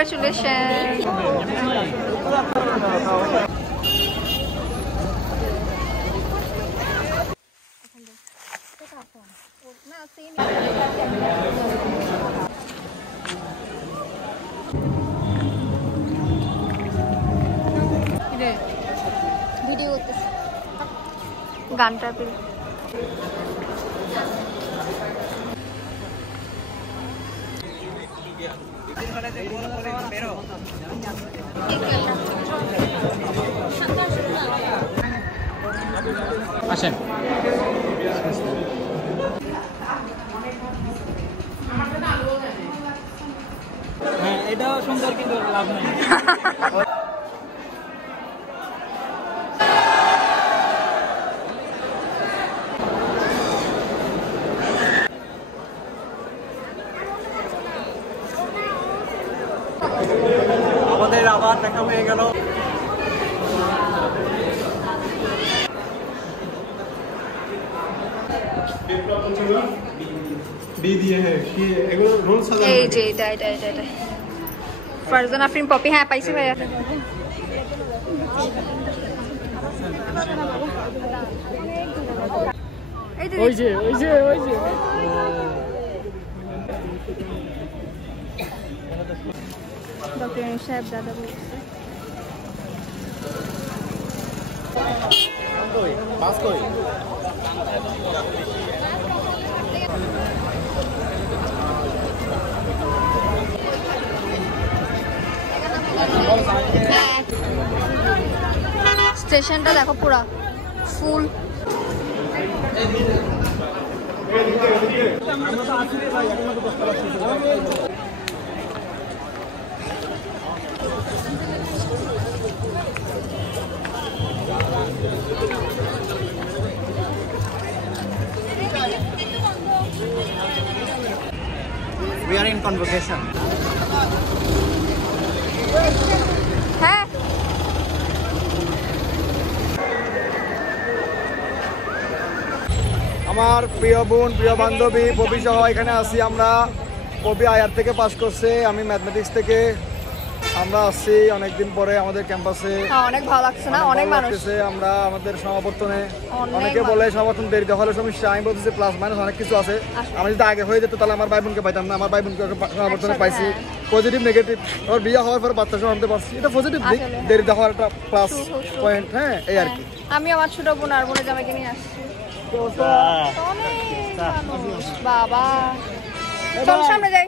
Congratulation. Video করতেছি গানটা আসেন। হ্যাঁ এটাও সুন্দর কিন্তু লাভ নাই। আমাদের আবার দেখা হয়ে গেল। এই যে এটা ফারজানা আফরিন পপি। হ্যাঁ পাইছি ভাইয়া। ওই যে ডক্টর সাহেব দাদা বলছে স্টেশনটা দেখো পুরা ফুল। We are in convocation. হ্যাঁ আমার প্রিয় বোন প্রিয় বান্ধবী পপি সহ এখানে আছি আমরা। পপি আয়ার থেকে পাস করছে, আমি ম্যাথমেটিক্স থেকে। আমরা আসছি অনেকদিন পরে আমাদের ক্যাম্পাসে। অনেক ভালো লাগছে না? অনেক মানুষ আমরা আমাদের সমাবর্তনে অনেকে বলে সমাবর্তন দেরিতে হলে সমস্যা। আমি বলতেছি প্লাস মাইনাস অনেক কিছু আছে। আমি যদি আগে হয়ে যেত তাহলে আমার ভাই বোনকে পাইতাম না। আমার ভাই বোনকে সমাবর্তনে পাইছি। পজিটিভ নেগেটিভ, আমার বিয়ে হওয়ার পর বাচ্চা সহ আনতে পারছি, এটা পজিটিভ দিক। দেরিতে হওয়ার একটা প্লাস পয়েন্ট। হ্যাঁ এই আর কি। আমি আমার ছোট বোন আর বোনের জামাইকে নিয়ে আসছি। বাবা চল সামনে যাই।